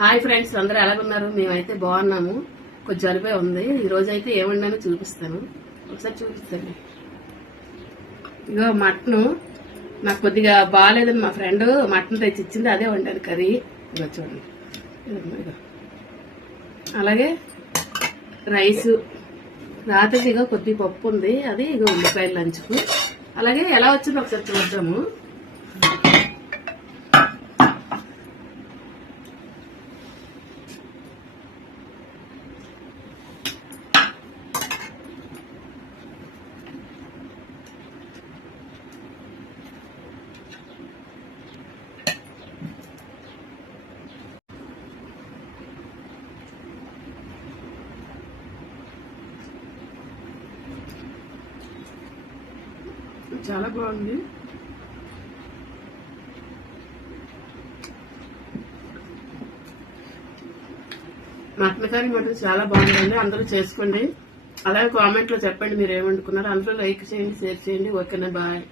Hi friends, అందరూ ఎలాగున్నారు? మేమైతే బాగున్నాము. కొంచెం జలుబే ఉంది. ఈ రోజు అయితే ఏమన్నానో చూపిస్తాను. ఒకసారి చూపిస్తాను. ఇగో మటన్ నాకు కొద్దిగా బాగాలేదని మా ఫ్రెండ్ మటన్ తెచ్చి ఇచ్చింది, అదే వండాను కర్రీ. ఇగో చూడండి. అలాగే రైసు, రాత్రికి ఇగో కొద్ది పప్పు ఉంది, అది ఇగో ఉల్లిపాయలు లంచుకు. అలాగే ఎలా వచ్చిందో ఒకసారి చూద్దాము. చాలా బాగుంది. మటన్ కర్రీ మటన్ చాలా బాగుందండి. అందరూ చేసుకోండి. అలాగే కామెంట్ లో చెప్పండి మీరు ఏమనుకున్నారు. అందరూ లైక్ చేయండి, షేర్ చేయండి. ఓకేనా, బాయ్.